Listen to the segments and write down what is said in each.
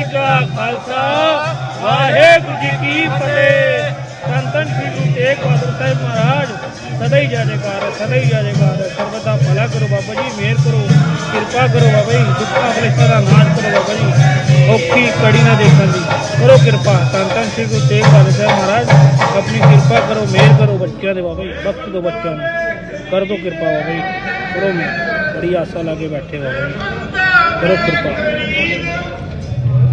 ਜੀ ਕਾ ਖਾਲਸਾ, ਵਾਹਿਗੁਰੂ ਜੀ ਕੀ ਫਤਿਹ। ਸੰਤਨ ਸ੍ਰੀ ਗੁਰੂ ਤੇਗ ਬਹਾਦਰ ਸਾਹਿਬ ਮਹਾਰਾਜ, ਸਦਾ ਹੀ ਜਾਣੇਕਾਰ ਸਦਾ ਹੀ ਜਾਣੇਕਾਰ ਸਰਬਦਾ ਭਲਾ ਕਰੋ ਬਾਬਾ ਜੀ, ਮਿਹਰ ਕਰੋ, ਕਿਰਪਾ ਕਰੋ ਬਾਬਾ ਜੀ, ਦੁੱਖਾਂ ਕਲੇਸ਼ਾਂ ਦਾ ਨਾਸ਼ ਕਰੋ ਬਾਬਾ ਜੀ। ਔਖੀ ਕੜੀ ਨਾ ਦੇਖਣ ਦੀ, ਕਰੋ ਕਿਰਪਾ। ਸੰਤਨ ਸ੍ਰੀ ਗੁਰੂ ਤੇਗ ਬਹਾਦਰ ਸਾਹਿਬ ਮਹਾਰਾਜ, ਆਪਣੀ ਕਿਰਪਾ ਕਰੋ, ਮਿਹਰ ਕਰੋ ਬੱਚਿਆਂ ਦੇ ਬਾਬਾ ਜੀ ਬਖਸ਼ ਦਿਓ ਬੱਚਿਆਂ ਨੂੰ। ਕਰ ਦੋ ਕਿਰਪਾ ਬਾਬਾ ਜੀ, ਕਰੋ ਮੈਂ ਬੜੀ ਆਸਾ ਲਾ ਕੇ ਬੈਠੇ ਬਾਬਾ ਜੀ। ਕਰੋ ਕਿਰਪਾ।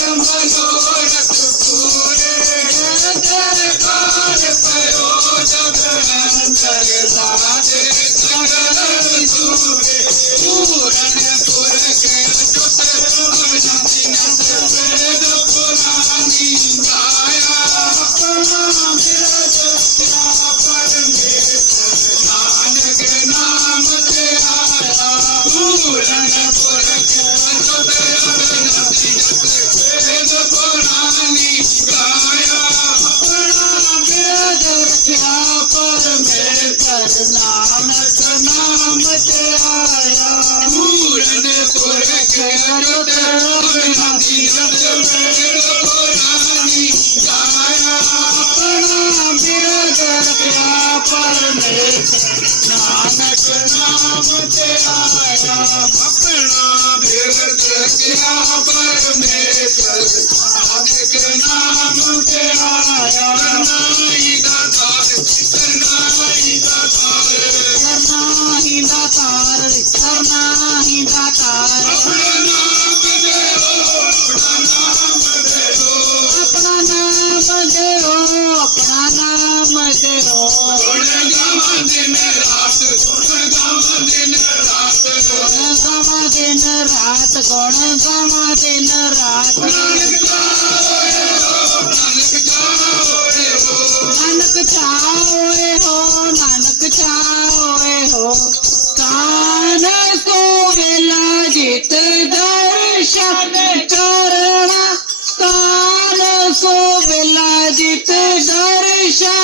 sometimes हर नाम नाम तेरा आया पूरन पुरख अरुण नामी जग मेर पुरानी गाया अपना बिरग परमेश नानक नाम तेरा आया अपना बिरग क्या परमेश नानक नाम तेरा आया नाई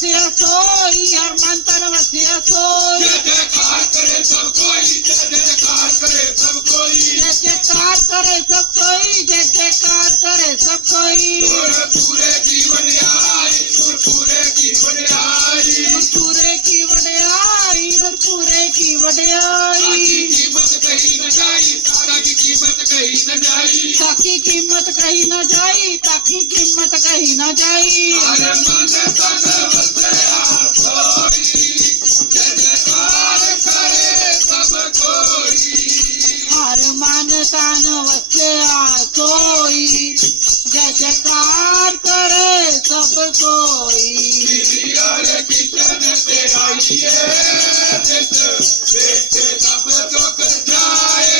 बसिया सोई अरमान तर बसिया सोई जय जयकार करे सब कोई जय जयकार करे सब कोई जय जयकार करे सब कोई जय जयकार करे सब कोई पूरे जीवन आई पूरे जीवन आई पूरे की वड्याई पूरे की वड्याई कीमत कहीं न जाई तारा की कीमत कहीं न जाई ताकी कीमत कहीं न जाई ताकी कीमत कहीं न जाई अरे शैतान वसे आ कोई जय जयकार करे सब कोई। किचन पे आइए सब दुख जाए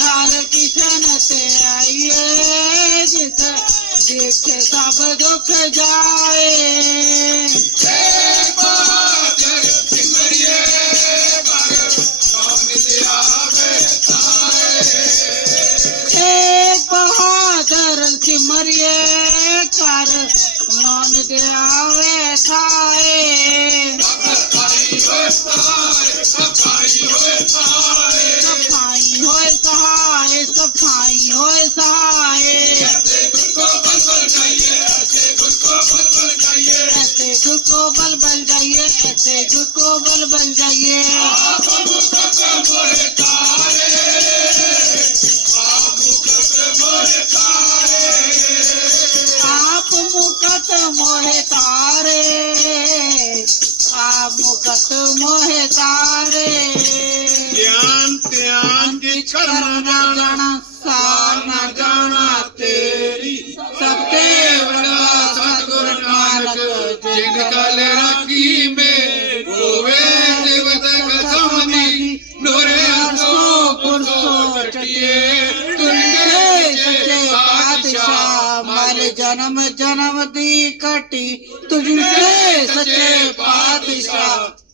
हर किचन से आइए जिस सब दुख जाए। कर मन दिलावे खाए। सफ़ाई होए सहाय, सफ़ाई होए सहाय। ऐसे गुर को बल बन जाइए, ऐसे गुर को बल बन जाइए। सचे पदशाह माल जनम जनम दी के सचे पदशाह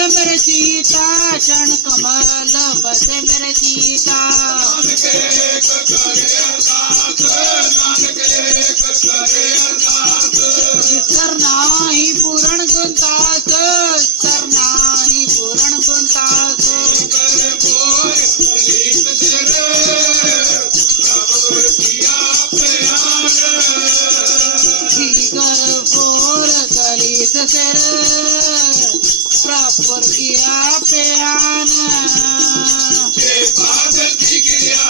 मेरे सीता चरण कमल बस मेरे सीता। नाम ही पूरण गुंता ਪਿਆਰਾ ਤੇ ਬਾਦਲ ਵਿਗੜਿਆ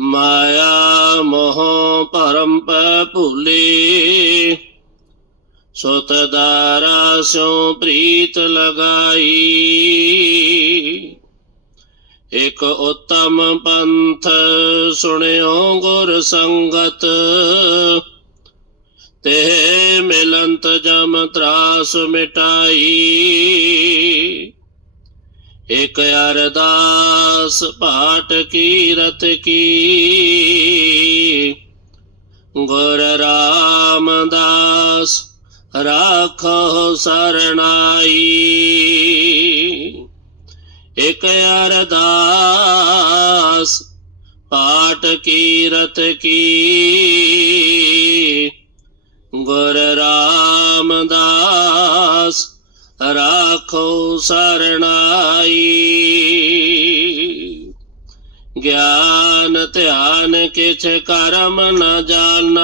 माया मोह परम पुली सुतदारा सो प्रीत लगाई। एक उत्तम पंथ सुनियो गुर संगत। ते मिलंत जम त्रास मिटाई। एक अरदास पाठ की रथ की। गुर रामदास राखो शरणाई। एक अरदास पाठ की रथ की। गुर रामदास राखो शरणाई। ज्ञान ध्यान किछ करम न जान,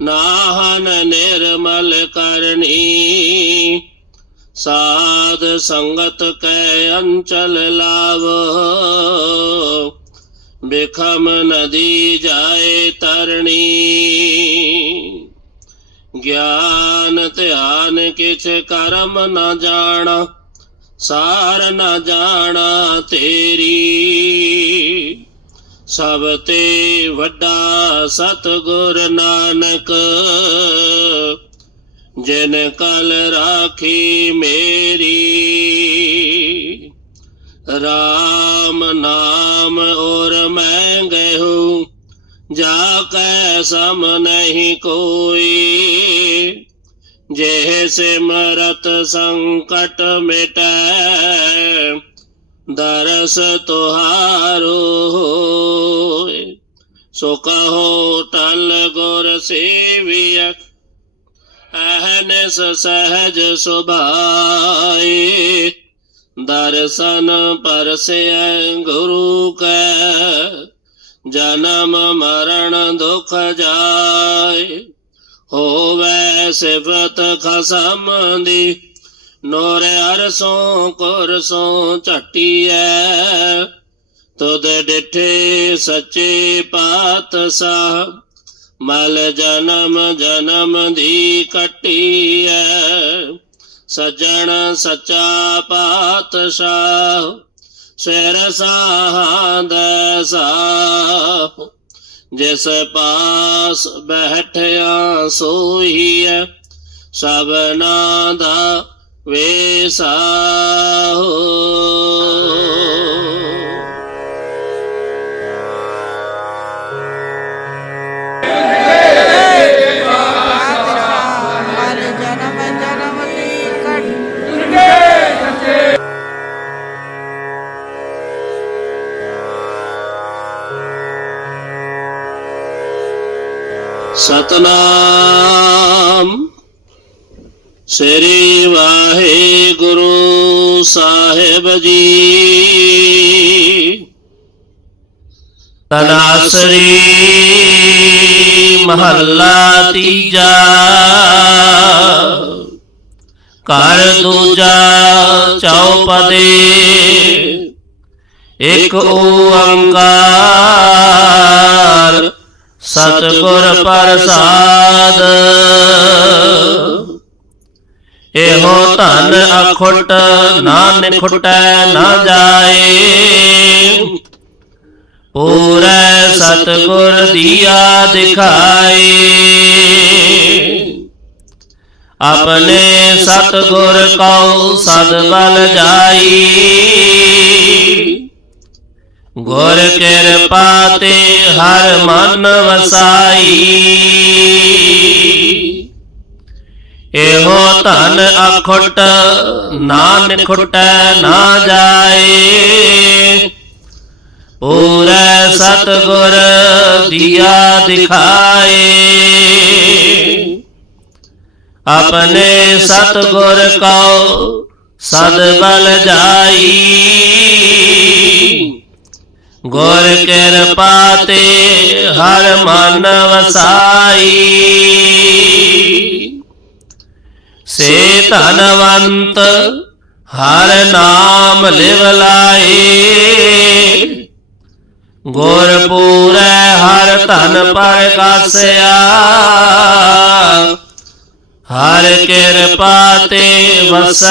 नाहन निर्मल करनी। साध संगत कै अंचल लाव बिखम नदी जाए तरणी। ਜਾਏ ਤਰਣੀ ਗਿਆਨ ਧਿਆਨ ਕਿਛ ਕਰਮ ਨ ਜਾਣਾ ਸਾਰ ਨ ਜਾਣਾ ਤੇਰੀ ਸਭ ਤੇ ਵੱਡਾ ਸਤਿਗੁਰ ਨਾਨਕ ਜਿਨ ਕਲ ਰਾਖੀ ਮੇਰੀ ਰਾਮ ਨਾਮ ਔਰ ਮੈਂ ਗਇਓ ਜਾ जा कैसम नहीं कोई। जैसे मरत संकट मिट, दरस तुहारो सो कहो, टल गोर सेविय अहन सहज सुभाए। दर्शन पर से गुरु का ਜਨਮ ਮਰਨ ਦੁਖ ਜਾਏ, ਹੋਵੇ ਸਿਫਤ ਖਸਮ ਦੀ। ਨੋਰ ਅਰਸੋਂ ਕੁਰਸੋਂ ਝਟੀਐ, ਤੁਧ ਡਿਠੇ ਸੱਚੇ ਪਾਤਸ਼ਾਹ। ਮਲ ਜਨਮ ਜਨਮ ਦੀ ਕਟੀਐ, ਸਜਣ ਸੱਚਾ ਪਾਤਸ਼ਾਹ। सिरसादसा जिस पास बैठया सोही है सब नादा वेसा हो सतनाम। श्री वाहे गुरु साहेब जी। तनासरी महला तीजा। कर दूजा चौपदे। एक ओंकार। ਸਤਿਗੁਰ ਪ੍ਰਸਾਦ ਇਹੋ ਧਨ ਅਖੁੱਟ ਨਾ ਨਿਖੁਟੈ ਨਾ ਜਾਏ ਪੂਰੇ ਸਤਿਗੁਰ ਦੀਆ ਦਿਖਾਏ ਆਪਣੇ ਸਤਿਗੁਰ ਕਉ ਸਦ ਬਲ ਜਾਈ गुर कृपा ते हर मन वसाई। एहो धन अखुट नान खुट ना जाए। पूरे सतगुर दिया दिखाए। अपने सतगुर को सदबल जाई। गोर कर पाते हर मन वसाई से धनवंत हर नाम लिवलाए गोर पूरे हर धन पर कसया। हर किर पाते वस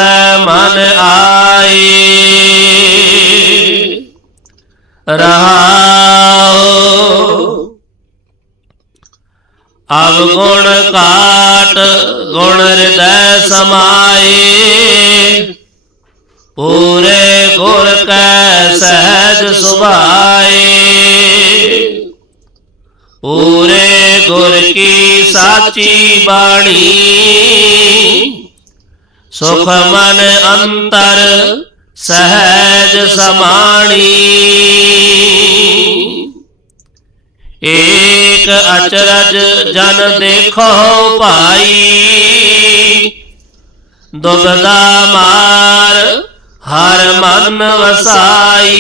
मन आई रहा हो अब गुण काट, गुण हृदय समाये। पूरे गुर के सहज सुभाए पूरे गुर की साची बाणी। सुख मन अंतर सहज समाणी। एक अचरज जन देखो पाई। दुबदा मार हर मन वसाई।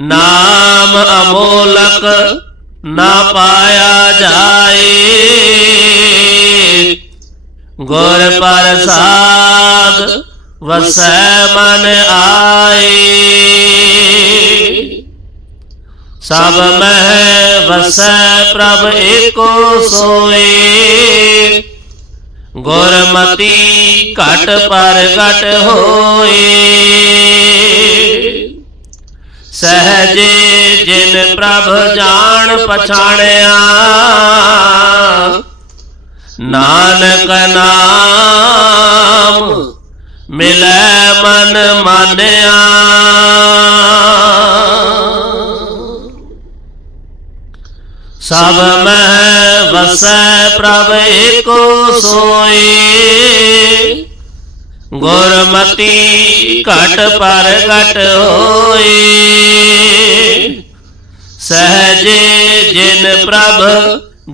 नाम अमोलक ना पाया जाए। गुर साध वस मन आए सब मह वस प्रभ एको सोए गुरमती घट पर घट होए सहजे जिन प्रभ जान पछाणया। नानक नाम मिले मन मानिया सब में बस प्रभ को सोए गुरमति घट पर घट होए सहजे जिन प्रभ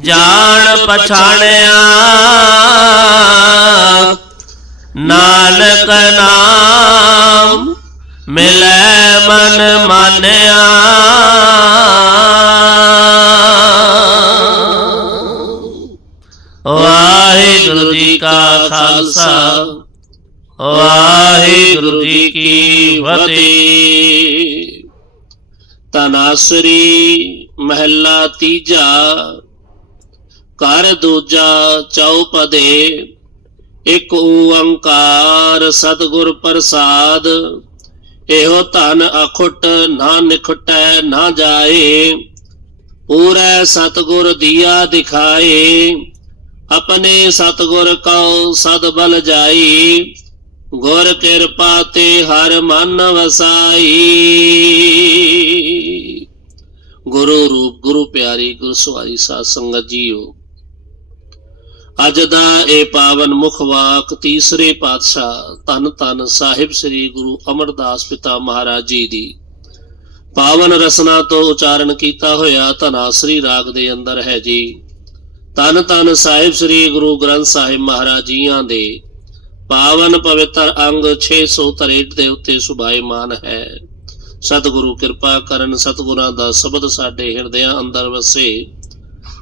ਜਾਣ ਪਛਾਣਿਆ ਨਾਨਕ ਨਾਮ ਮਿਲੈ ਮਨ ਮਾਨਿਆ ਵਾਹਿਗੁਰੂ ਜੀ ਕਾ ਖਾਲਸਾ ਵਾਹਿਗੁਰੂ ਜੀ ਕੀ ਫਤਿਹ ਤਨਾਸਰੀ ਮਹਿਲਾ ਤੀਜਾ ਕਰ ਦੂਜਾ ਚੌਪਦੇ ਇੱਕ ਓੰਕਾਰ ਸਤਿਗੁਰ ਪ੍ਰਸਾਦ। ਇਹੋ ਧਨ ਅਖੁੱਟ ਨਾ ਨਿਖਟੈ, ਨਾ ਜਾਏ। ਪੂਰੈ ਸਤਿਗੁਰ ਦੀਆ ਦਿਖਾਏ। ਆਪਣੇ ਸਤਿਗੁਰ ਕਉ ਸਦ ਬਲ ਜਾਈ। ਗੁਰ ਕਿਰਪਾ ਤੇ ਹਰ ਮਨ ਵਸਾਈ। ਗੁਰੂ ਰੂਪ, ਗੁਰੂ ਪਿਆਰੀ ਗੁਰੂ ਸਵਾਰੀ ਸਾਧ ਸੰਗਤ ਜੀਓ। ਅੱਜ ਦਾ ਇਹ ਪਾਵਨ ਮੁਖ ਵਾਕ ਤੀਸਰੇ ਪਾਤਸ਼ਾਹ ਧੰਨ ਧੰਨ ਸਾਹਿਬ ਸ੍ਰੀ ਗੁਰੂ ਅਮਰਦਾਸ ਪਿਤਾ ਮਹਾਰਾਜ ਜੀ ਦੀ। ਪਾਵਨ ਰਸਨਾ ਤੋਂ ਉਚਾਰਨ ਕੀਤਾ ਹੋਇਆ ਧਨਾਸਰੀ ਰਾਗ ਦੇ ਅੰਦਰ ਹੈ ਜੀ। ਧੰਨ ਧੰਨ ਸਾਹਿਬ ਸ੍ਰੀ ਗੁਰੂ ਗ੍ਰੰਥ ਸਾਹਿਬ ਮਹਾਰਾਜ ਜੀਆਂ ਦੇ, ਪਾਵਨ ਪਵਿੱਤਰ ਅੰਗ 663 ਦੇ ਉੱਤੇ ਸੁਭਾਇਮਾਨ ਹੈ। ਸਤਿਗੁਰੂ ਕਿਰਪਾ ਕਰਨ ਸਤਿਗੁਰਾਂ ਦਾ ਸ਼ਬਦ ਸਾਡੇ ਹਿਰਦਿਆਂ ਅੰਦਰ ਵਸੇ।